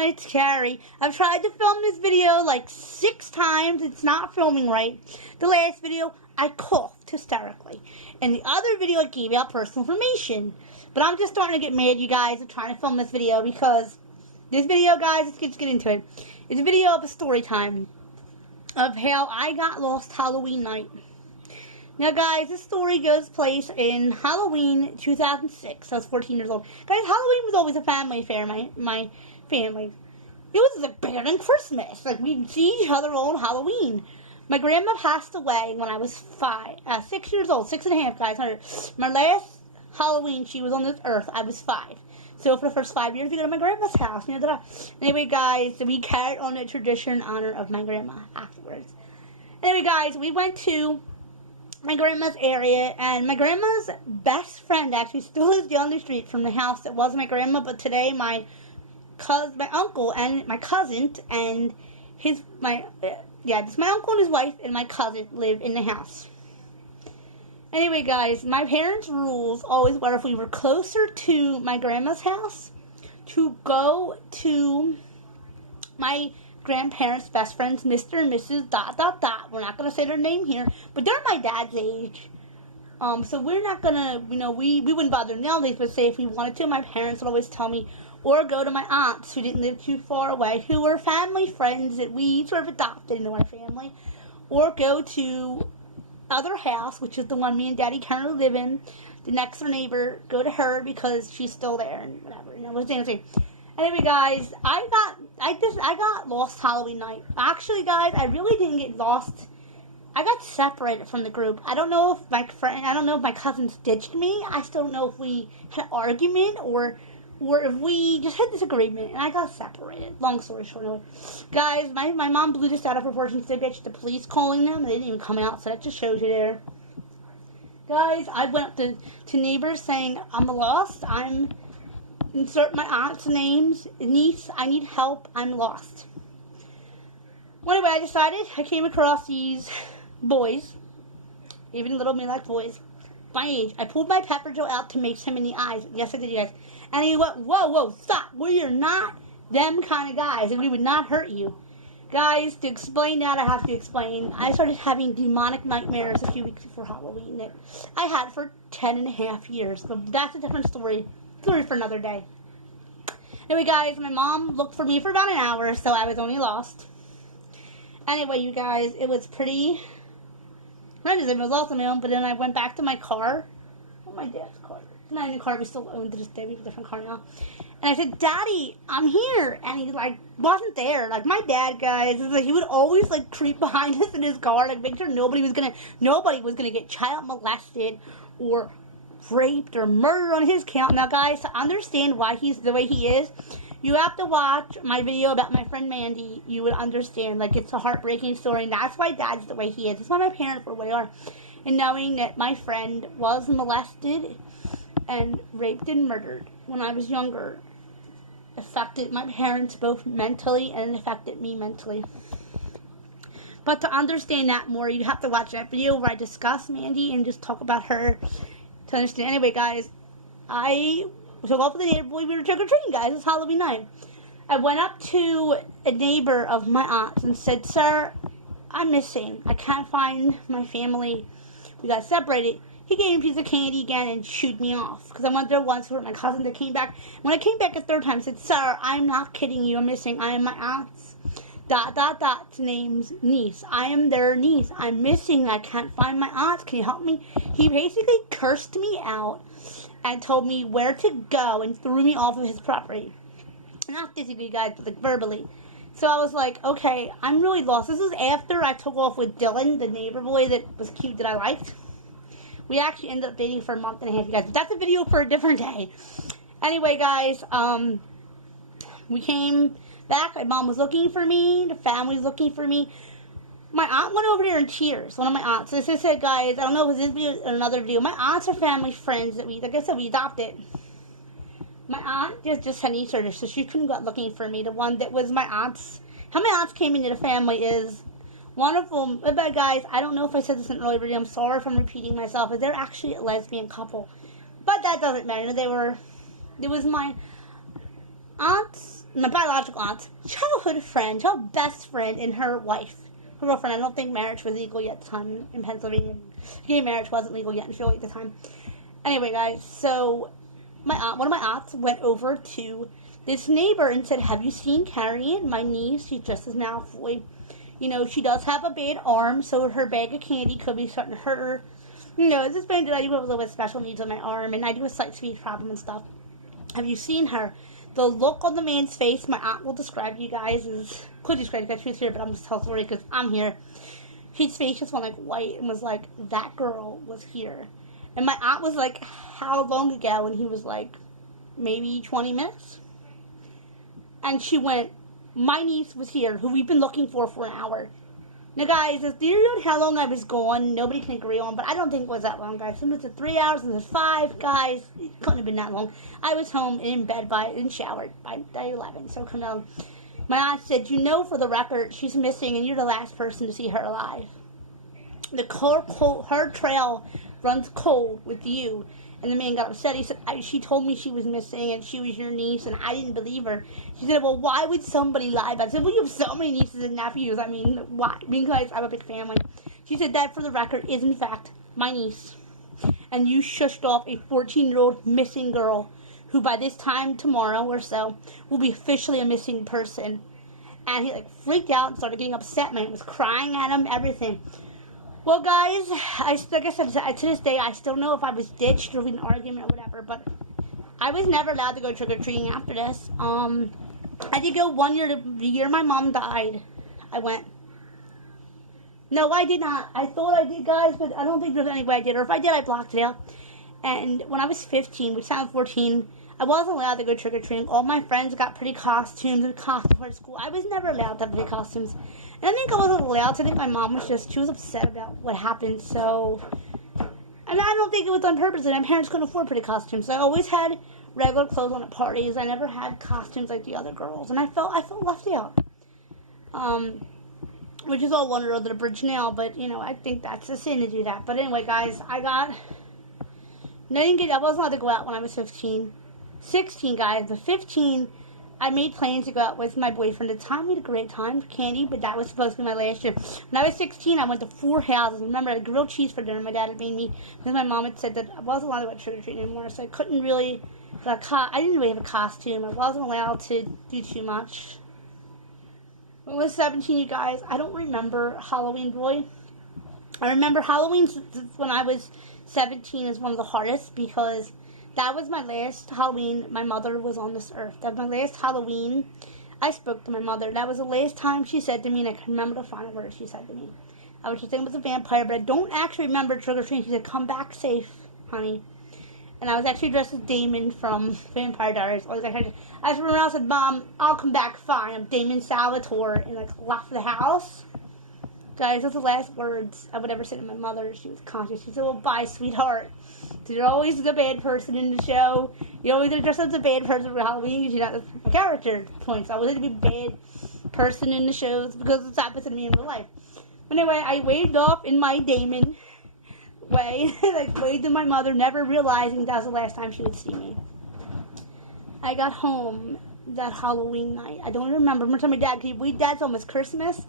everyone, it's Carrie. I've tried to film this video like 6 times. It's not filming right. The last video, I coughed hysterically. And the other video, I gave out personal information. But I'm just starting to get mad, you guys, at trying to film this video because this video, guys, let's get into it. It's a video of a story time of how I got lost Halloween night. Now, guys, this story goes place in Halloween 2006. I was 14 years old. Guys, Halloween was always a family affair, my family. It was like bigger than Christmas. Like, we'd see each other on Halloween. My grandma passed away when I was 6 years old. 6.5, guys. My last Halloween she was on this earth, I was 5. So for the first 5 years, we go to my grandma's house. Anyway, guys, we carried on the tradition in honor of my grandma afterwards. Anyway, guys, we went to my grandma's area, and my grandma's best friend actually still lives down the street from the house that was my grandma, but today my uncle and my cousin and my uncle and his wife and my cousin live in the house. Anyway, guys, my parents' rules always were if we were closer to my grandma's house to go to my grandparents' best friends, Mr. and Mrs. ... We're not going to say their name here, but they're my dad's age. So we're not going to, we wouldn't bother them nowadays, but say if we wanted to, my parents would always tell me, or go to my aunts who didn't live too far away, who were family friends that we sort of adopted into our family, or go to other house, which is the one me and Daddy currently live in, the next door neighbor, go to her because she's still there and whatever, what's the thing. Anyway, guys, I got lost Halloween night. Actually, guys, I really didn't get lost. I got separated from the group. I don't know if my cousins ditched me. I still don't know if we had an argument or if we just had disagreement, and I got separated. Long story short, anyway. Guys, my mom blew this out of proportion, so bitch, the police calling them, and they didn't even come out, so that just shows you there. Guys, I went up to neighbors saying, I'm lost, insert my aunt's names, niece, I need help, I'm lost. Well, anyway, I decided, I came across these boys, even little me like boys, my age. I pulled my pepper gel out to make him in the eyes. Yes, I did, you guys. And he went, whoa, stop. We are not them kind of guys, and we would not hurt you. Guys, to explain that, I have to explain. I started having demonic nightmares a few weeks before Halloween that I had for 10.5 years. But that's a different story. Story for another day. Anyway, guys, my mom looked for me for about an hour, so I was only lost. Anyway, you guys, it was pretty horrendous. I was lost on my own, but then I went back to my car. Oh, my dad's car. It's not even a car we still own to this day. We have a different car now. And I said, Daddy, I'm here. And he, wasn't there. My dad, guys, he would always, creep behind us in his car, make sure nobody was gonna get child molested or raped or murdered on his count. Now, guys, to understand why he's the way he is, you have to watch my video about my friend Mandy. You would understand. It's a heartbreaking story, and that's why Dad's the way he is. That's why my parents were the way they are. And knowing that my friend was molested and raped and murdered when I was younger affected my parents both mentally and affected me mentally. But to understand that more, you have to watch that video where I discuss Mandy and just talk about her to understand. Anyway, guys, I took off with the neighbor. We were trick-or-treating, guys. It's Halloween night. I went up to a neighbor of my aunt's and said, Sir, I'm missing. I can't find my family. We got separated. He gave me a piece of candy again and shooed me off. Because I went there once with my cousin that came back. When I came back a third time, I said, Sir, I'm not kidding you. I'm missing. I am my aunt's ... name's niece. I am their niece. I'm missing. I can't find my aunt. Can you help me? He basically cursed me out and told me where to go and threw me off of his property. Not physically, guys, but verbally. So I was like, okay, I'm really lost. This is after I took off with Dylan, the neighbor boy that was cute that I liked. We actually ended up dating for a month and a half, you guys. But that's a video for a different day. Anyway, guys, we came back. My mom was looking for me. The family was looking for me. My aunt went over there in tears. One of my aunts. As I said, guys, I don't know if it's this video or another video. My aunts are family friends that we adopted. My aunt just had knee surgery, so she couldn't go out looking for me. The one that was my aunt's. How my aunts came into the family is one of them. But guys, I don't know if I said this in an earlier video. I'm sorry if I'm repeating myself. But they're actually a lesbian couple. But that doesn't matter. It was my aunt's my biological aunt's childhood friend, her best friend, and her wife. Her girlfriend. I don't think marriage was legal yet at the time in Pennsylvania. Gay marriage wasn't legal yet in Philly at the time. Anyway, guys, so one of my aunts went over to this neighbor and said, "Have you seen Carrie Ann, my niece? She just is now fully, she does have a bad arm, so her bag of candy could be starting to hurt her. It's just been that I do have a little bit of special needs on my arm, and I do have a slight speech problem and stuff. Have you seen her?" The look on the man's face, my aunt will describe to you guys, could describe because she's here, but I'm just telling the story because I'm here. His face just went like white and was like, that girl was here. And my aunt was like, how long ago? And he was like, maybe 20 minutes. And she went, my niece was here, who we've been looking for an hour. Now, guys, the theory on how long I was gone, nobody can agree on, but I don't think it was that long, guys. Some was 3 hours, and it was 5, guys. It couldn't have been that long. I was home and in bed and showered by 11, so come on. My aunt said, for the record, she's missing, and you're the last person to see her alive. Her trail runs cold with you. And the man got upset. He said, she told me she was missing and she was your niece, and I didn't believe her. She said, well, why would somebody lie about it? I said, well, you have so many nieces and nephews. I mean, why? Because I have a big family. She said, that, for the record, is, in fact, my niece. And you shushed off a 14-year-old missing girl who, by this time tomorrow or so, will be officially a missing person. And he, freaked out and started getting upset. Man, was crying at him, everything. Well, guys, like I said, to this day, I still know if I was ditched or in an argument or whatever, but I was never allowed to go trick-or-treating after this. I did go one year, the year my mom died, I went. No, I did not. I thought I did, guys, but I don't think there's any way I did, or if I did, I blocked it out. And when I was 15, which sounds 14, I wasn't allowed to go trick-or-treating. All my friends got pretty costumes and costumes for school. I was never allowed to have pretty costumes. And I think I wasn't allowed to. I think my mom she was upset about what happened, so. And I don't think it was on purpose. And my parents couldn't afford pretty costumes. So I always had regular clothes on at parties. I never had costumes like the other girls. And I felt left out. Which is all water under the bridge now, but, I think that's a sin to do that. But anyway, guys, I wasn't allowed to go out when I was 15. 16, guys, but 15, I made plans to go out with my boyfriend. At the time, we had a great time for candy, but that was supposed to be my last year. When I was 16, I went to 4 houses. Remember, I had grilled cheese for dinner my dad had made me, because my mom had said that I wasn't allowed to go trick-or-treating anymore, so I couldn't really, I didn't really have a costume. I wasn't allowed to do too much. When I was 17, you guys, I don't remember Halloween, boy. I remember Halloween when I was 17 is one of the hardest, because that was my last Halloween my mother was on this earth. That was my last Halloween I spoke to my mother. That was the last time she said to me, and I can remember the final words she said to me. I was just thinking it was a vampire, but I don't actually remember trick-or-treating. She said, come back safe, honey. And I was actually dressed as Damon from Vampire Diaries. I just remember I said, Mom, I'll come back fine. I'm Damon Salvatore, and left the house. Guys, those are the last words I would ever say to my mother. She was conscious. She said, well, bye, sweetheart. So you're always the bad person in the show. You always dress as a bad person for Halloween because you're not a character point. So I wasn't to be a bad person in the shows because it's happened to me in real life. But anyway, I waved off in my Damon way. Waved to my mother, never realizing that was the last time she would see me. I got home that Halloween night. I don't remember. I'm telling my dad, Dad's almost Christmas.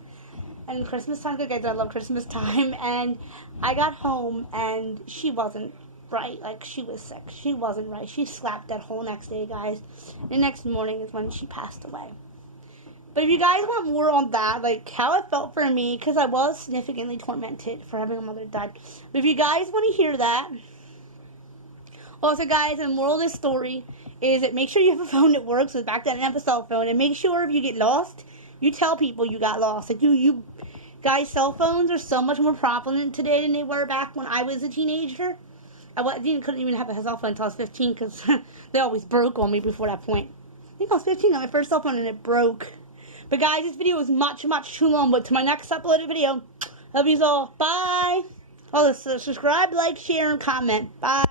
And Christmas time, guys, I love Christmas time. And I got home, and she wasn't right. She was sick. She wasn't right. She slept that whole next day, guys. The next morning is when she passed away. But if you guys want more on that, how it felt for me, because I was significantly tormented for having a mother died. But if you guys want to hear that, also, guys, the moral of this story is that make sure you have a phone that works. So back then, I didn't have a cell phone. And make sure if you get lost, you tell people you got lost. You guys, cell phones are so much more prevalent today than they were back when I was a teenager. Couldn't even have a cell phone until I was 15 because they always broke on me before that point. I think I was 15 on my first cell phone and it broke. But guys, this video is much, much too long. But to my next uploaded video, love you all. Bye. Oh, subscribe, like, share, and comment. Bye.